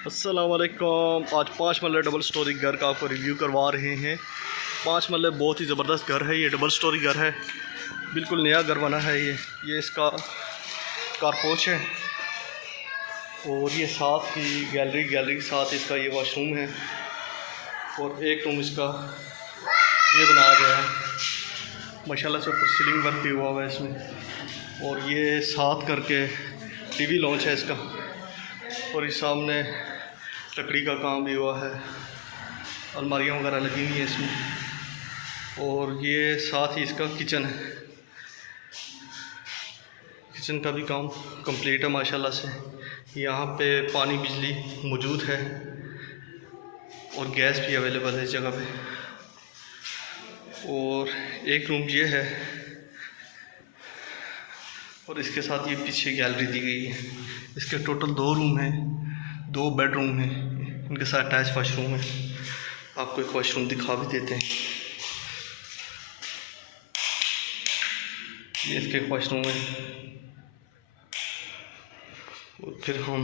अस्सलाम वालेकुम। आज 5 मरले डबल स्टोरी घर का आपको रिव्यू करवा रहे हैं। 5 मरले बहुत ही ज़बरदस्त घर है। ये डबल स्टोरी घर है, बिल्कुल नया घर बना है। ये इसका कारपोच है और ये साथ ही गैलरी के साथ इसका ये वॉशरूम है और एक रूम इसका ये बनाया गया है। माशाल्लाह से ऊपर सीलिंग वर्क भी हुआ हुआ है इसमें। और ये साथ करके टीवी लॉन्च है इसका और इस सामने लकड़ी का काम भी हुआ है, अलमारियाँ वगैरह लगी हुई हैं इसमें। और ये साथ ही इसका किचन है, किचन का भी काम कंप्लीट है माशाल्लाह से। यहाँ पे पानी बिजली मौजूद है और गैस भी अवेलेबल है इस जगह पे। और एक रूम ये है और इसके साथ ये पीछे गैलरी दी गई है। इसके टोटल 2 रूम हैं, 2 बेडरूम हैं, इनके साथ अटैच वाशरूम है। आपको एक वाशरूम दिखा भी देते हैं। ये इसके वाशरूम है और फिर हम